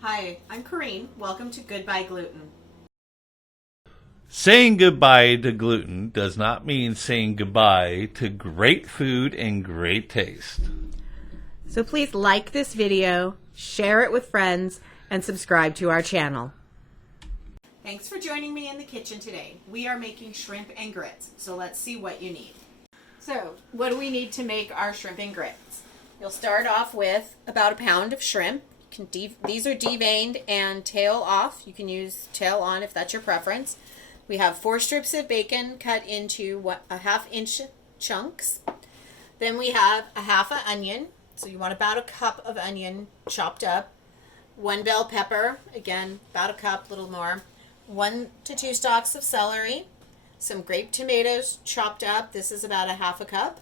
Hi, I'm Corine. Welcome to Goodbye Gluten. Saying goodbye to gluten does not mean saying goodbye to great food and great taste. So please like this video, share it with friends, and subscribe to our channel. Thanks for joining me in the kitchen today. We are making shrimp and grits, so let's see what you need. So, what do we need to make our shrimp and grits? You'll start off with about a pound of shrimp. These are deveined and tail off. You can use tail on if that's your preference. We have 4 strips of bacon cut into a ½ inch chunks. Then we have a half an onion. So you want about a cup of onion chopped up. 1 bell pepper, again, about a cup, a little more. 1 to 2 stalks of celery. Some grape tomatoes chopped up. This is about a ½ cup.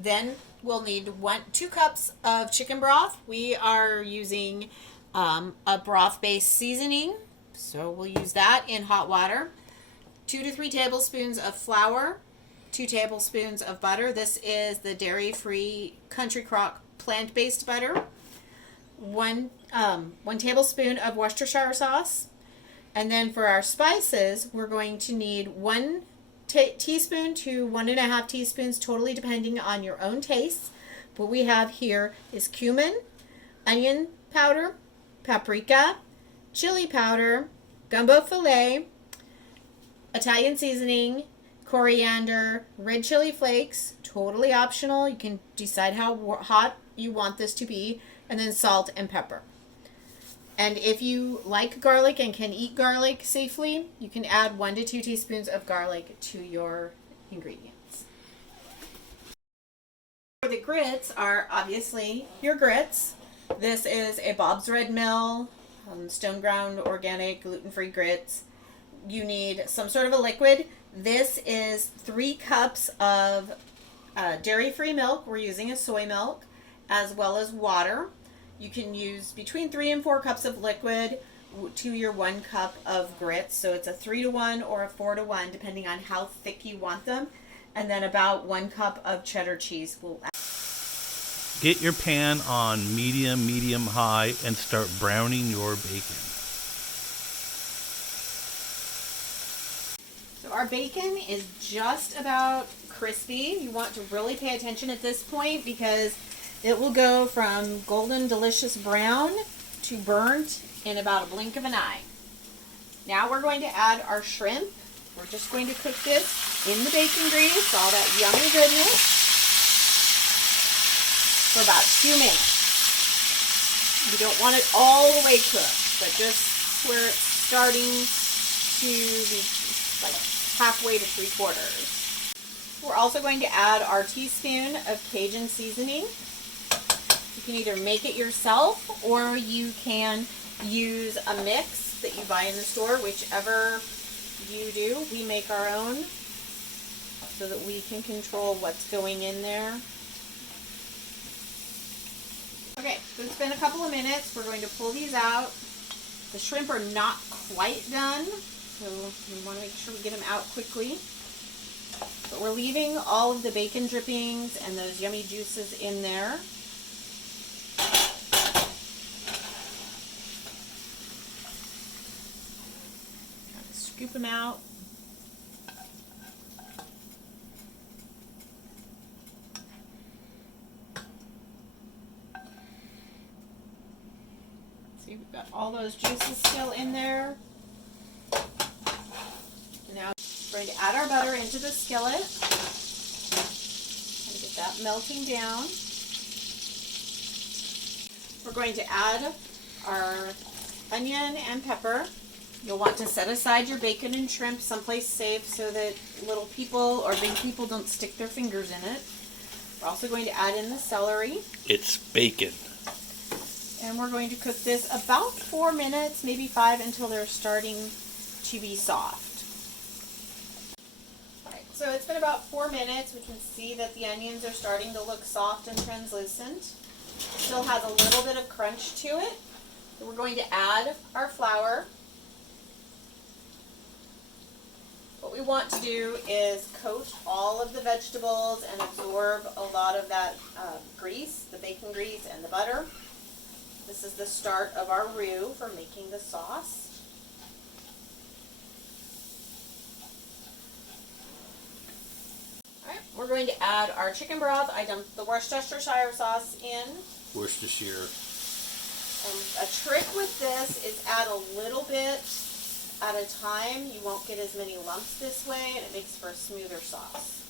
Then we'll need 2 cups of chicken broth. We are using a broth-based seasoning, so we'll use that in hot water. 2 to 3 tablespoons of flour, 2 tablespoons of butter. This is the dairy-free Country Crock plant-based butter. 1 tablespoon of Worcestershire sauce. And then for our spices, we're going to need 1 teaspoon to 1½ teaspoons, totally depending on your own taste. What we have here is cumin, onion powder, paprika, chili powder, gumbo filet, Italian seasoning, coriander, red chili flakes, totally optional. You can decide how hot you want this to be, and then salt and pepper. And if you like garlic and can eat garlic safely, you can add 1 to 2 teaspoons of garlic to your ingredients. For the grits are obviously your grits. This is a Bob's Red Mill, stone ground organic gluten-free grits. You need some sort of a liquid. This is 3 cups of dairy-free milk. We're using a soy milk, as well as water. You can use between 3 and 4 cups of liquid to your 1 cup of grits. So it's a 3-to-1 or a 4-to-1, depending on how thick you want them. And then about 1 cup of cheddar cheese will add. Get your pan on medium high, and start browning your bacon. So our bacon is just about crispy. You want to really pay attention at this point because it will go from golden delicious brown to burnt in about a blink of an eye. Now we're going to add our shrimp. We're just going to cook this in the bacon grease, all that yummy goodness, for about 2 minutes. You don't want it all the way cooked, but just where it's starting to be like halfway to 3/4. We're also going to add our teaspoon of Cajun seasoning. You can either make it yourself or you can use a mix that you buy in the store, whichever you do. We make our own so that we can control what's going in there. Okay, so it's been a couple of minutes. We're going to pull these out. The shrimp are not quite done, so we want to make sure we get them out quickly. But we're leaving all of the bacon drippings and those yummy juices in there. Scoop them out. See, we've got all those juices still in there. Now we're going to add our butter into the skillet and get that melting down. We're going to add our onion and pepper. You'll want to set aside your bacon and shrimp someplace safe so that little people or big people don't stick their fingers in it. We're also going to add in the celery. It's bacon. And we're going to cook this about 4 minutes, maybe 5, until they're starting to be soft. All right, so it's been about 4 minutes. We can see that the onions are starting to look soft and translucent. Still has a little bit of crunch to it. So we're going to add our flour. What we want to do is coat all of the vegetables and absorb a lot of that grease, the bacon grease and the butter. This is the start of our roux for making the sauce. Alright, we're going to add our chicken broth. I dumped the Worcestershire sauce in. Worcestershire. And a trick with this is add a little bit at a time. You won't get as many lumps this way, and it makes for a smoother sauce.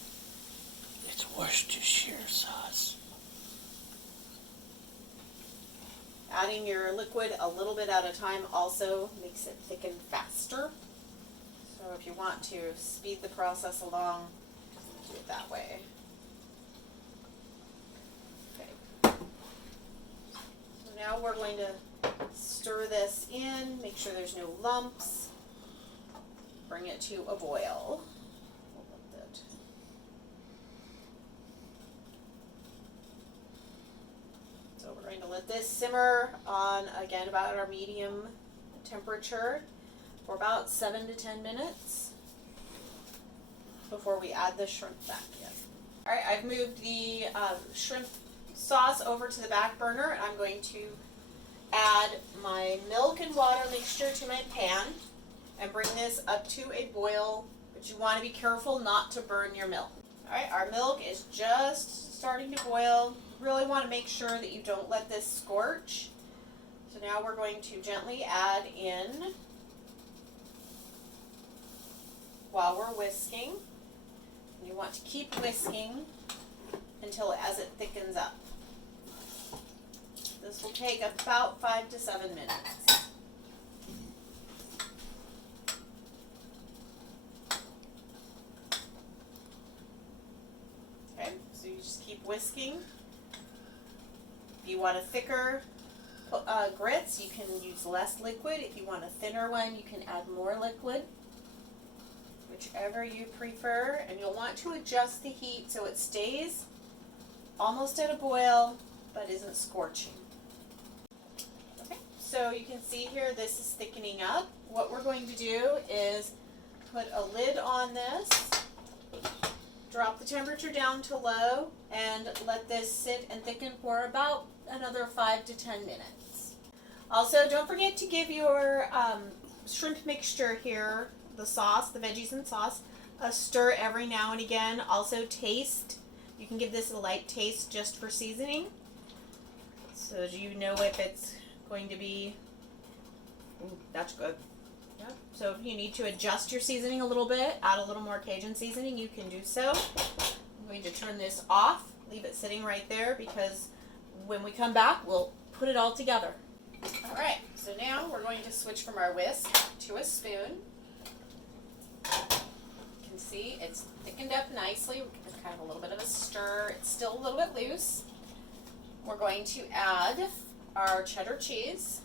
It's Worcestershire sauce. Adding your liquid a little bit at a time also makes it thicken faster. So if you want to speed the process along, do it that way. Okay. So now we're going to stir this in, make sure there's no lumps. Bring it to a boil. So we're going to let this simmer on, again, about our medium temperature for about 7 to 10 minutes before we add the shrimp back in. All right, I've moved the shrimp sauce over to the back burner, and I'm going to add my milk and water mixture to my pan and bring this up to a boil, but you want to be careful not to burn your milk. All right, our milk is just starting to boil. Really want to make sure that you don't let this scorch. So now we're going to gently add in while we're whisking. And you want to keep whisking until as it thickens up. This will take about 5 to 7 minutes. Okay, so you just keep whisking. If you want a thicker grits, you can use less liquid. If you want a thinner one, you can add more liquid, whichever you prefer. And you'll want to adjust the heat so it stays almost at a boil, but isn't scorching. Okay, so you can see here this is thickening up. What we're going to do is put a lid on this, drop the temperature down to low, and let this sit and thicken for about another 5 to 10 minutes. Also, don't forget to give your shrimp mixture here, the sauce, the veggies and sauce, a stir every now and again. Also taste. You can give this a light taste just for seasoning, so you know if it's going to be, ooh, that's good. Yep. So if you need to adjust your seasoning a little bit, add a little more Cajun seasoning, you can do so. I'm going to turn this off, leave it sitting right there, because when we come back, we'll put it all together. All right, so now we're going to switch from our whisk to a spoon. You can see it's thickened up nicely. We're giving kind of a little bit of a stir. It's still a little bit loose. We're going to add our cheddar cheese.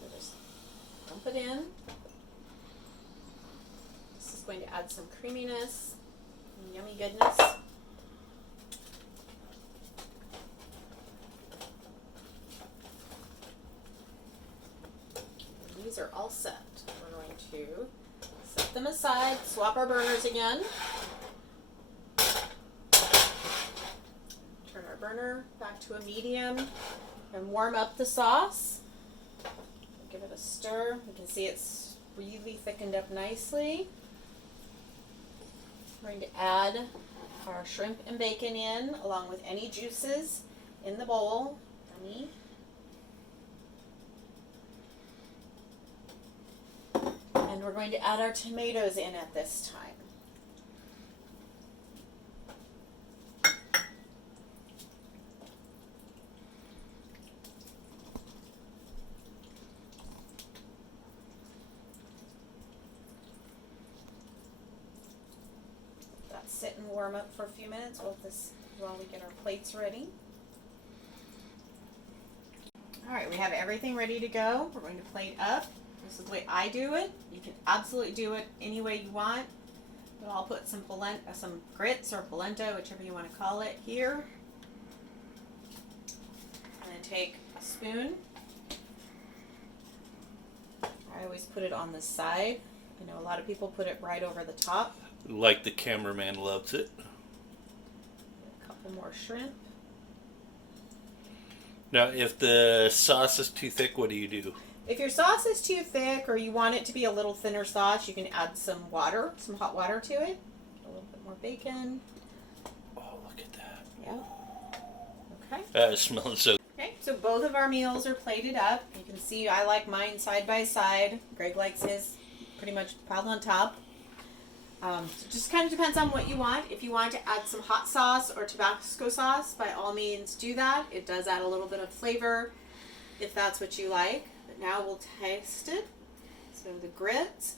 So just dump it in. This is going to add some creaminess and yummy goodness. These are all set. We're going to set them aside, swap our burners again. Turn our burner back to a medium and warm up the sauce. Give it a stir. You can see it's really thickened up nicely. We're going to add our shrimp and bacon in, along with any juices in the bowl. Yummy. And we're going to add our tomatoes in at this time. Let that sit and warm up for a few minutes while we get our plates ready. All right, we have everything ready to go. We're going to plate up. This is the way I do it. You can absolutely do it any way you want. But I'll put some grits or polenta, whichever you want to call it, here. And then take a spoon. I always put it on the side. I know a lot of people put it right over the top. Like the cameraman loves it. A couple more shrimp. Now, if the sauce is too thick, what do you do? If your sauce is too thick or you want it to be a little thinner sauce, you can add some water, some hot water to it. A little bit more bacon. Oh, look at that. Yeah. Okay. That is smelling so. Okay, so both of our meals are plated up. You can see I like mine side by side. Greg likes his pretty much piled on top. So it just kind of depends on what you want. If you want to add some hot sauce or Tabasco sauce, by all means do that. It does add a little bit of flavor if that's what you like. But now we'll taste it. So the grits.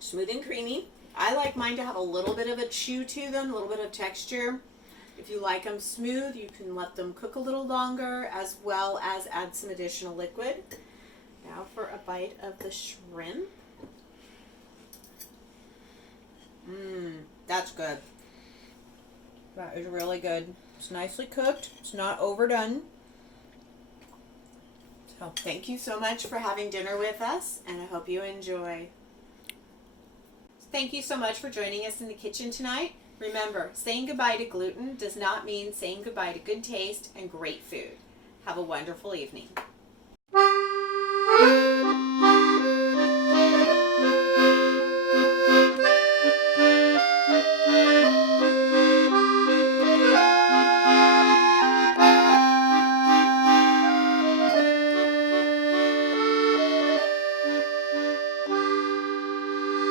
Smooth and creamy. I like mine to have a little bit of a chew to them, a little bit of texture. If you like them smooth, you can let them cook a little longer, as well as add some additional liquid. Now for a bite of the shrimp. That's good. That is really good. It's nicely cooked. It's not overdone. So thank you so much for having dinner with us, and I hope you enjoy. Thank you so much for joining us in the kitchen tonight. Remember, saying goodbye to gluten does not mean saying goodbye to good taste and great food. Have a wonderful evening.